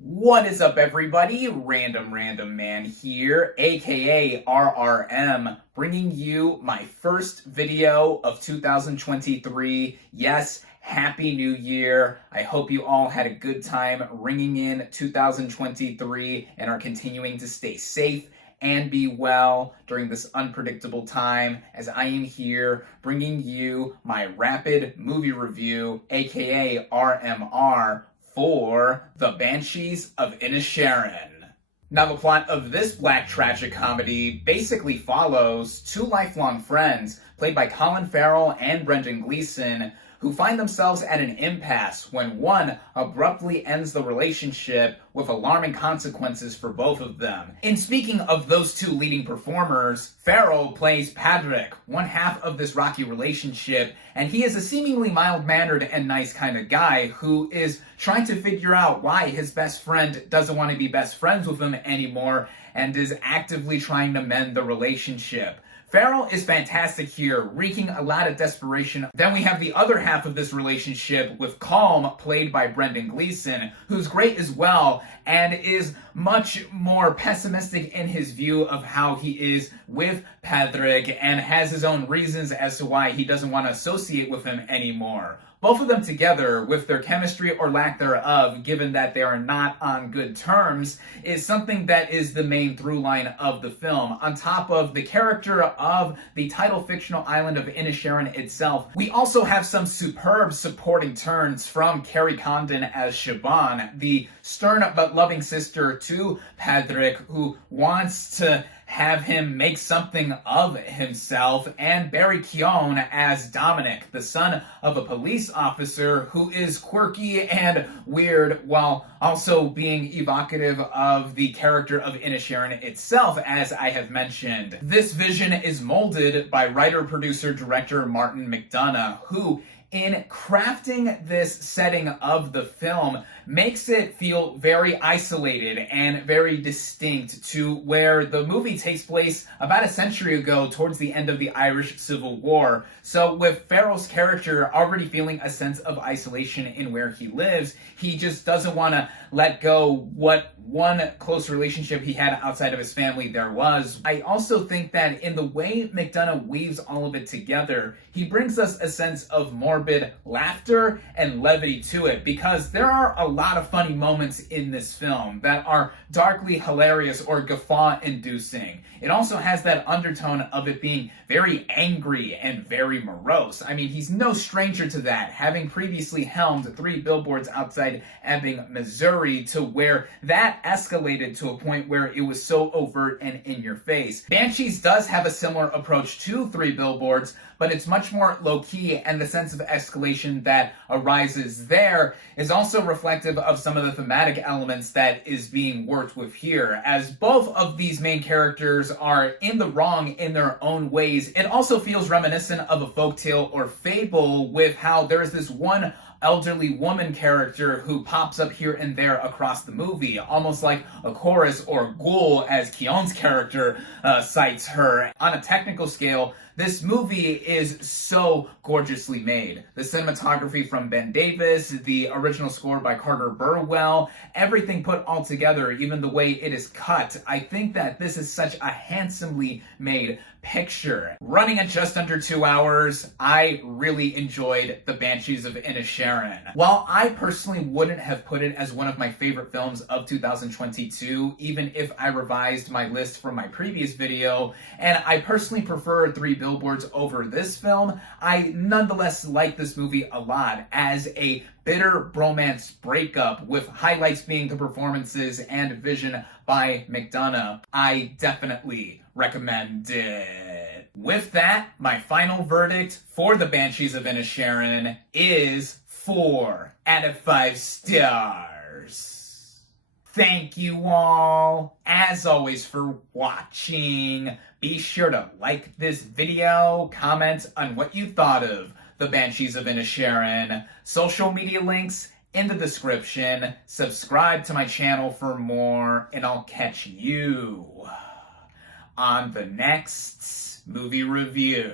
What is up, everybody? Random Random Man here, aka RRM, bringing you my first video of 2023. Yes, Happy New Year. I hope you all had a good time ringing in 2023 and are continuing to stay safe and be well during this unpredictable time, as I am here bringing you my rapid movie review, aka RMR, for The Banshees of Inisherin. Now, the plot of this black tragicomedy basically follows two lifelong friends, played by Colin Farrell and Brendan Gleeson, who find themselves at an impasse when one abruptly ends the relationship with alarming consequences for both of them. In speaking of those two leading performers, Farrell plays Patrick, one half of this rocky relationship, and he is a seemingly mild-mannered and nice kind of guy who is trying to figure out why his best friend doesn't want to be best friends with him anymore and is actively trying to mend the relationship. Farrell is fantastic here, wreaking a lot of desperation. Then we have the other half of this relationship with Calm, played by Brendan Gleeson, who's great as well, and is much more pessimistic in his view of how he is with Patrick, and has his own reasons as to why he doesn't want to associate with him anymore. Both of them together, with their chemistry or lack thereof, given that they are not on good terms, is something that is the main through line of the film. On top of the character of the title fictional island of Inisherin itself, we also have some superb supporting turns from Carrie Condon as Siobhan, the stern but loving sister to Patrick, who wants to have him make something of himself, and Barry Keoghan as Dominic, the son of a police officer who is quirky and weird while also being evocative of the character of Inisherin itself, as I have mentioned. This vision is molded by writer, producer, director Martin McDonagh, who in crafting this setting of the film makes it feel very isolated and very distinct to where the movie takes place about a century ago towards the end of the Irish Civil War. So with Farrell's character already feeling a sense of isolation in where he lives, he just doesn't want to let go what one close relationship he had outside of his family there was. I also think that in the way McDonagh weaves all of it together, he brings us a sense of morbid laughter and levity to it, because there are a lot of funny moments in this film that are darkly hilarious or guffaw-inducing. It also has that undertone of it being very angry and very morose. I mean, he's no stranger to that, having previously helmed 3 billboards outside Ebbing, Missouri, to where that escalated to a point where it was so overt and in your face. Banshees does have a similar approach to 3 billboards, but it's much more low-key, and the sense of escalation that arises there is also reflective of some of the thematic elements that is being worked with here. As both of these main characters are in the wrong in their own ways, it also feels reminiscent of a folktale or fable, with how there's this one elderly woman character who pops up here and there across the movie, almost like a chorus or ghoul, as Keown's character cites her. On a technical scale, this movie is so gorgeously made. The cinematography from Ben Davis, the original score by Carter Burwell, everything put all together, even the way it is cut. I think that this is such a handsomely made picture. Running at just under 2 hours, I really enjoyed The Banshees of Inisherin. While I personally wouldn't have put it as one of my favorite films of 2022, even if I revised my list from my previous video, and I personally prefer 3 billboards over this film, I nonetheless like this movie a lot as a bitter bromance breakup, with highlights being the performances and vision by McDonagh. I definitely recommend it. With that, my final verdict for The Banshees of Inisherin is 4 out of 5 stars. Thank you all, as always, for watching. Be sure to like this video, comment on what you thought of The Banshees of Inisherin. Social media links in the description. Subscribe to my channel for more, and I'll catch you on the next movie review.